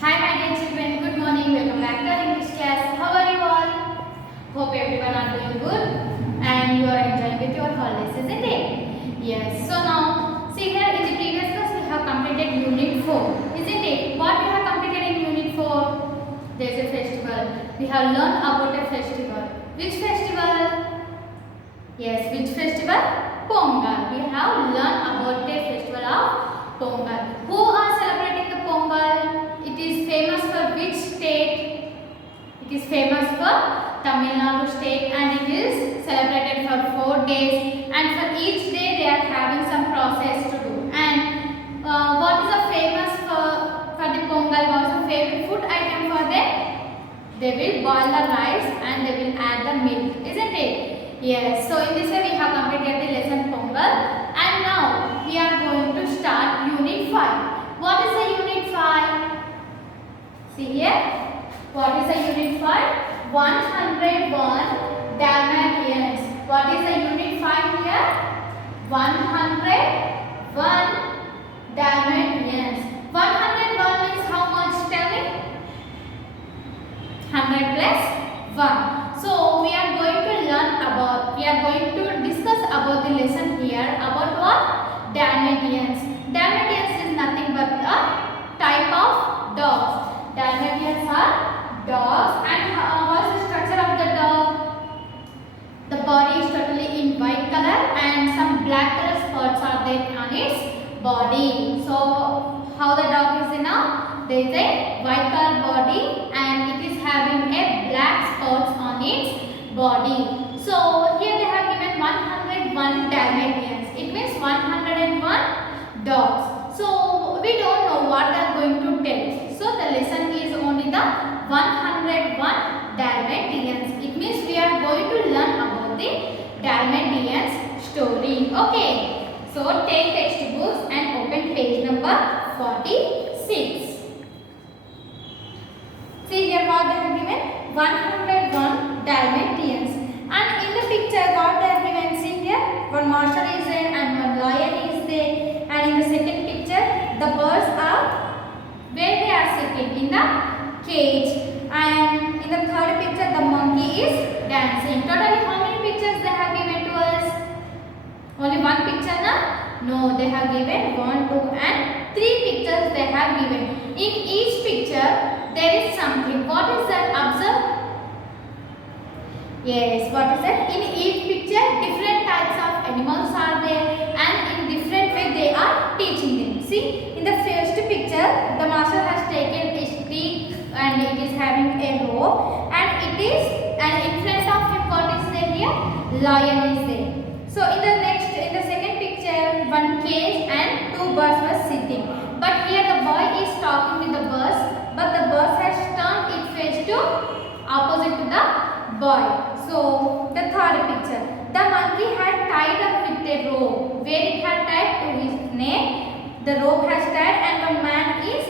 Hi my dear children, good morning. Welcome back to our English class. How are you all? Hope everyone are doing good and you are enjoying with your holidays, isn't it? Yes. So now, see here in the previous class we have completed Unit 4, isn't it? What we have completed in Unit 4? There is a festival. We have learned about a festival. Which festival? Yes, which festival? Pongal. We have learned about the festival of Pongal. Who are celebrating the Pongal? It is famous for which state? It is famous for Tamil Nadu state and it is celebrated for 4 days and for each day they are having some process to do. And what is the famous for the Pongal? What is the favorite food item for them? They will boil the rice and they will add the milk, isn't it? Yes. So in this way we have completed the lesson Pongal and now we are going to start Unit 5. What is the Unit 5? See here, what is the Unit 5? 101 Dalmatians. What is the Unit 5 here? 101 Dalmatians. 101 means how much? Tell me. 100 plus 1. So we are going to discuss about the lesson here about what? Dalmatians. Dalmatians is nothing but a type of dogs. Dalmatians are dogs and what is the structure of the dog? The body is totally in white color and some black color spots are there on its body. So how the dog is now? There is a white color body and it is having a black spots on its body. So here they have given 101 Dalmatians. It means 101 dogs. So we don't know what they are going to tell. So the lesson is only the 101 Dalmatians. It means we are going to learn about the Dalmatians story. Okay. So take textbooks and open page number 46. See here what they have given? 101 Dalmatians. And in the picture what they have given? See here, one marshal is there and one lion is there. And in the second picture, the birds are where they are sitting in the cage. And in the third picture, the monkey is dancing. Totally how many pictures they have given to us? Only one picture na? No, they have given 1, 2 and 3 pictures they have given. In each picture, there is something. What is that? Observe. Yes, what is that? In each picture, different types of animals are there and in different way they are teaching them. See, in the first picture, the master has taken a stick and it is having a rope and in front of him what is there here? Lion is there. So in the second picture, one cage and 2 birds were sitting. But here the boy is talking with the birds, but the birds has turned its face to opposite to the boy. So the third picture, the monkey had tied up with a rope. Where it had tied to his neck, the rope has tied and the man is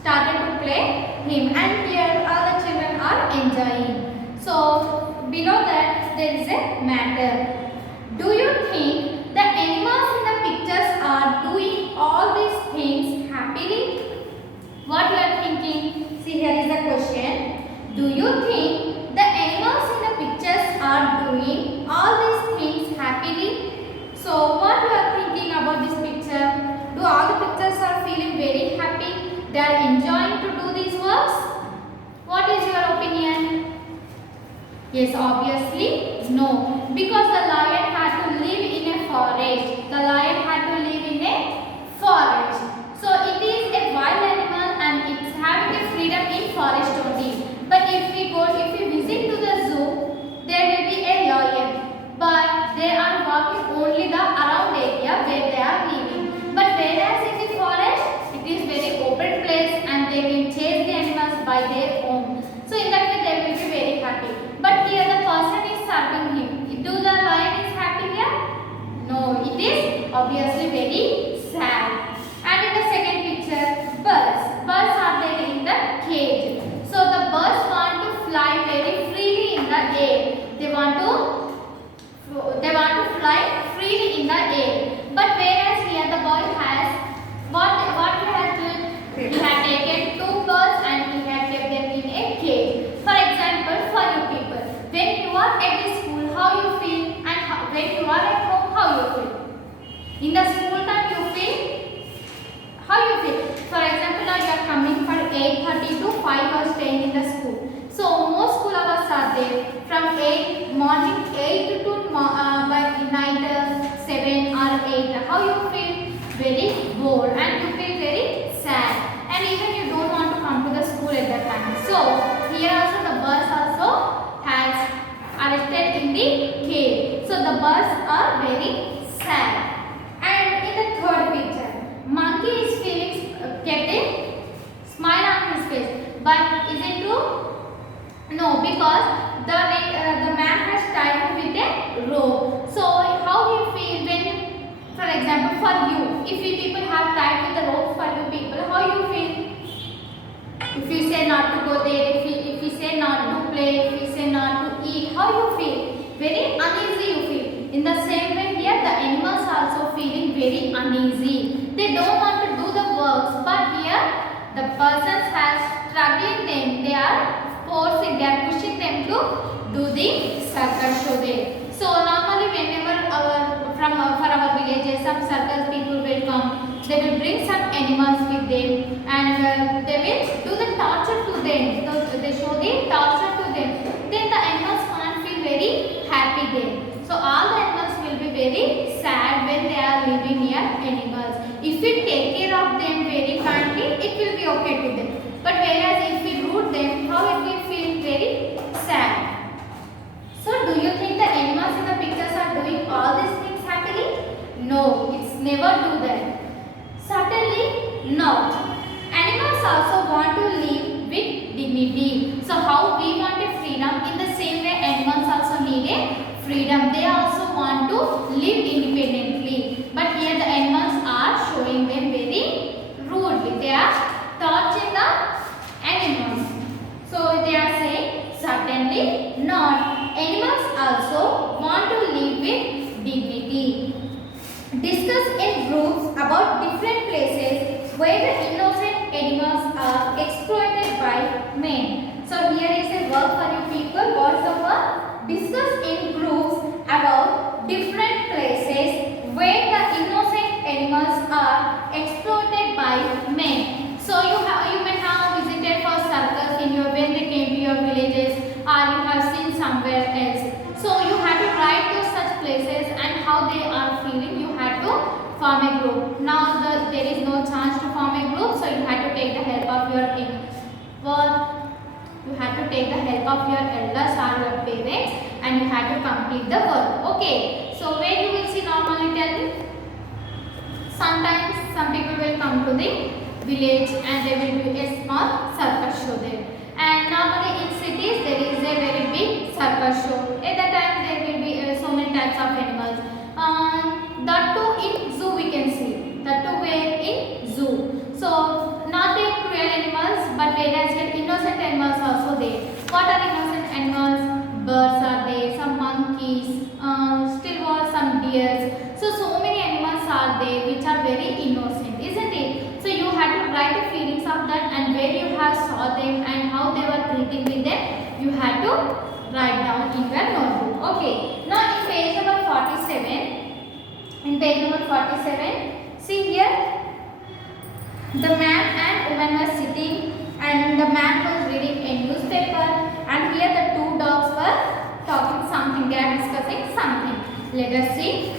started to play him. And here all the children are enjoying. So below that there is a matter. Do you think the animals in the pictures are doing all these things happily? What you are thinking? See, here is the question. Do you think the animals in the pictures are doing all these things happily? So what you are thinking about this picture? Do all the pictures are feeling very happy? They are enjoying to do these works? What is your opinion? Yes, obviously no. Because the lion had to live in a forest. The lion had to live in a forest. So it is a wild animal and it's having a freedom in forest only. But if we visit to the zoo, there will be a lion. But they are walking only the around area where they are living. But whereas in the forest, it is very open place and they can chase the animals by their own. So in that way they will be very happy. But here the person is serving him. Do the lion is happy here? No, it is obviously very sad. And in the second picture, birds. Birds are there in the cage. So the birds want to fly very freely in the air. They want to fly freely in the air. But whereas here the boy has what he has done? He had taken 2 In the school time you feel, how you feel? For example, now you are coming for 8:30 to 5 you are staying in the school. So most school hours are there from 8 morning 8 to by night 7 or 8. How you feel? Very bored and you feel very sad, and even you don't want to come to the school at that time. So here also the birds also has arrested in the cave. So the birds are very sad. And in the third picture, monkey is feeling get a smile on his face. But is it true? No, because the man has tied him with a rope. So how you feel when, for example, for you, if you people have tied with the rope for you people, how you feel? If you say not to go there, if you say not to play, if you say not to eat, how you feel? Very uneasy you feel. In the same way here, the animals also feeling very uneasy. They don't want to do the works, but here the persons has struggling them. They are forcing, they are pushing them to do the circus show there. So normally whenever for our villages, some circus people will come. They will bring some animals with them, and they will do the torture to them. So they show the torture to them. Then the animals can't feel very happy there. So all the animals will be very sad when they are living near animals. If we take care of them very kindly, it will be okay to them. But whereas if we root them, how it will feel very sad. So do you think the animals in the pictures are doing all these things happily? No, it's never do that. Certainly not. Animals also want to live with dignity. So how we want a freedom, in the same way animals also need a freedom. They also want to live independently. But here the animals are showing them very rudely. They are torturing the animals. So they are saying certainly not. Animals also want to live with dignity. Discuss in groups about different places where the innocent animals are exploited by men. So here is a work for you people. What's the work? Discuss in groups about different places where the innocent animals are exploited by men. So you may have visited for circus in your, when they came to your villages, or you have seen somewhere else. So you have to write to such places and how they are feeling. You have to form a group. Now there is no chance to form a group, so you have to take the help of your you have to take the help of your elders or your parents, and you have to complete the work. Okay. So where you will see normally, tell me. Sometimes some people will come to the village and they will do a small circus show there. And normally in cities there is a very big circus show. At that time there will be so many types of animals. That too in zoo we can see. That too where in zoo. So not a cruel animals, but whereas here innocent animals also there. What are innocent animals? Birds are there, some monkeys, still was some deers. So many animals are there which are very innocent, isn't it? So you have to write the feelings of that, and where you have saw them and how they were treating with them, you have to write down in your notebook. Okay. Now in page number 47, see here, the man and woman were sitting, and the man was reading a newspaper, and here the two dogs were talking something. They are discussing something. Let us see.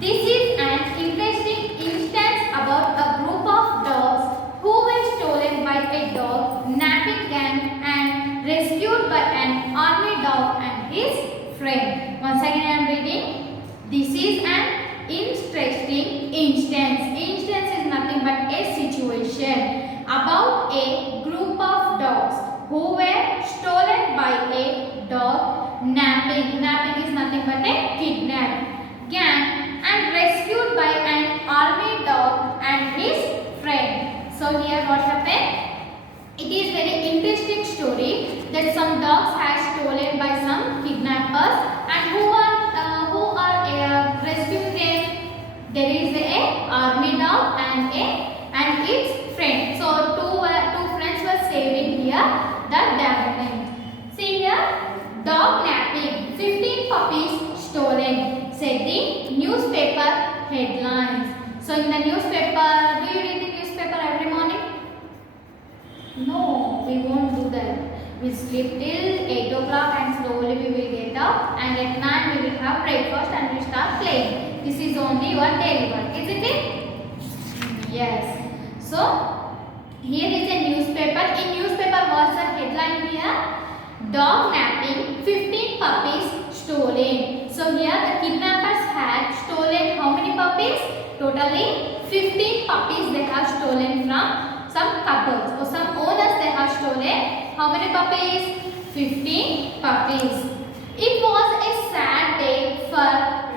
This is an interesting instance about a group of dogs who were stolen by a dog napping gang and rescued by an army dog and his friend. Once again I am reading. This is an interesting instance. Instance is nothing but a situation about a group of dogs who were stolen by a dog napping. Napping is nothing but a kidnap gang and rescued by an army dog and his friend. So here what happened? It is very interesting story that some dogs are stolen by some kidnappers, and who are rescuing them? There is a army dog and its friend. So two friends were saving here the damaged. See here, dog napping, 15 puppies stolen, said the newspaper headlines. So in the newspaper, do you read the newspaper every morning? No, we won't do that. We sleep till 8 o'clock and slowly we will get up, and at 9 we will have breakfast and we start playing. This is only your daily work, isn't it? Yes. So here is a newspaper. In newspaper, what's the headline here? Dog napping, 15 puppies stolen. So here the kidnappers had stolen how many puppies? Totally 15 puppies they have stolen from some couples or some owners. They have stolen how many puppies? 15 puppies. It was a sad day for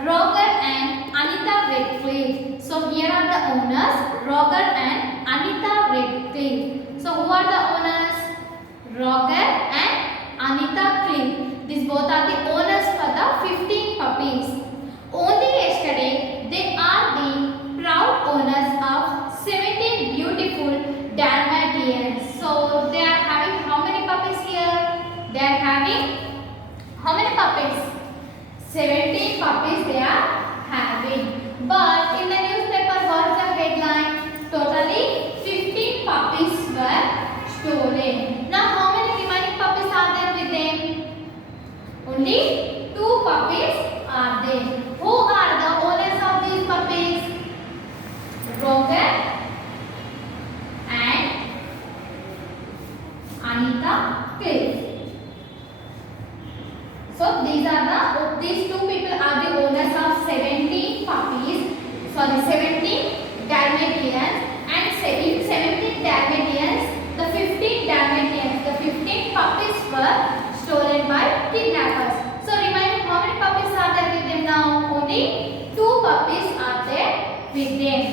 Roger and Anita Redcliffe. So here are the owners, Roger and Anita Redcliffe. So who are the owners? Roger and Anita Cliff. These both are the owners for the 15 puppies. Only yesterday they are the proud owners of 17 beautiful Dalmatians. So they are having how many puppies here? They are having how many puppies? 17 puppies they are having. But in the newspaper, what's the headline? Totally 15 puppies were stolen. Now how many remaining puppies are there with them? Only 2 puppies are there. Who are the owners of these puppies? Roger and Anita Cliff. So these 2 people are the owners of 17 puppies. Sorry, 17 Dalmatians, and 17 Dalmatians, the 15 Dalmatians, the 15 puppies were stolen by kidnappers. So remaining how many puppies are there with them now? Only 2 puppies are there with them.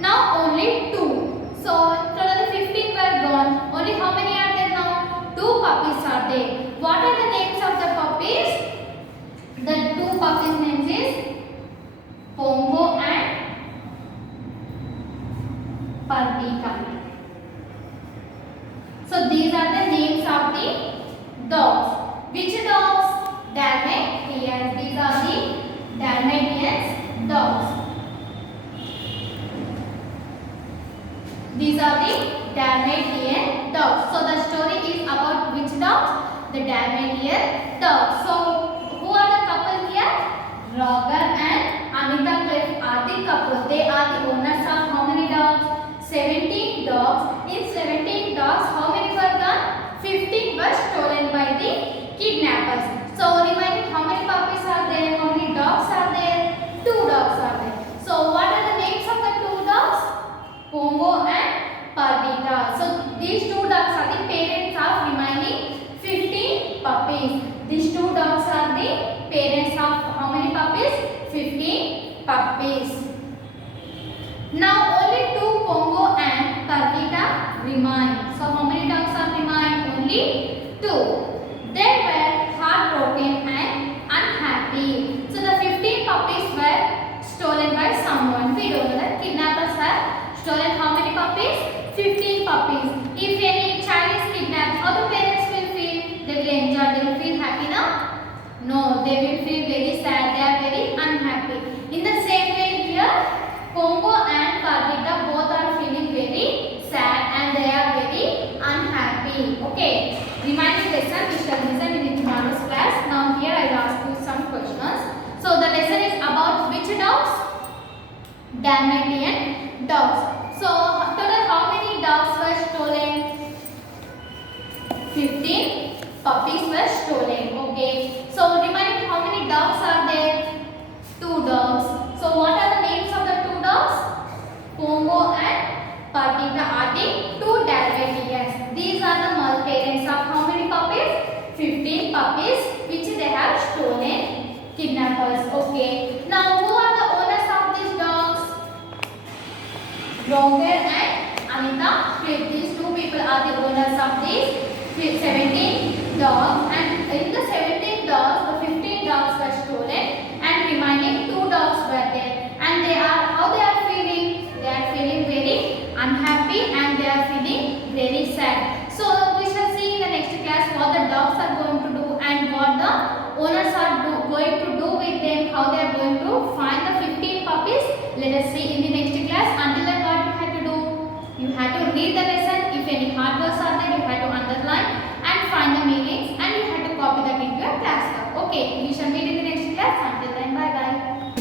Now only 2. So totally 15 were gone. Only how many are there now? 2 puppies are there. What are the names of the puppies? The 2 puppies names is Pongo and Perdita. So these are the names of the dogs. Which dogs? Dalmatians. These are the Dalmatians dogs. These are the Dalmatian dogs. So the story is about which dogs? The Dalmatian dogs. So who are the couple here? Roger and Anita Cliff are the couple. They are the owners of how many dogs? 17 dogs. In 17 dogs, how many were gone? 15 were stolen by the kidnappers. So remaining how many puppies are there? How many dogs are there? 2 dogs are there. So what are the names of the 2 dogs? Pongo and Perdita. So these 2 dogs are the parents of remaining 15 puppies. These 2 dogs are the parents of how many puppies? 15 puppies. Now only 2 Pongo and Perdita remain. So how many dogs are remain? Only 2. They were heartbroken and unhappy. So the 15 puppies were stolen by someone. We don't know that kidnappers have stolen how many puppies? 15 puppies. If any child is kidnapped, how the parents will feel? They will enjoy. They will feel happy now? No, they will feel very sad. They are very unhappy. In the same way here, Pongo and Perdita both are feeling very sad and they are very unhappy. Okay. Remaining lesson we shall listen in tomorrow's class. Now here I will ask you some questions. So the lesson is about which dogs? Dalmatian dogs. So total how many dogs were stolen? 15 puppies were stolen. Okay. So remaining how many dogs are there? 2 dogs. So what are the names of the 2 dogs? Pongo and Perdita are the 2 Dalmatians. These are the parents of how many puppies? 15 puppies which they have stolen kidnappers. Okay. Now who are the owners of these dogs? Roger and Anita Cliff. These 2 people are the owners of these 17 dogs, and in the 17 dogs, the 15 dogs were stolen and remaining 2 dogs were there. And they are, how they are feeling? They are feeling very unhappy and they are feeling very sad. So we shall see in the next class what the dogs are going to do and what the owners are going to do with them, how they are going to find the 15 15 puppies? Let us see in the next class.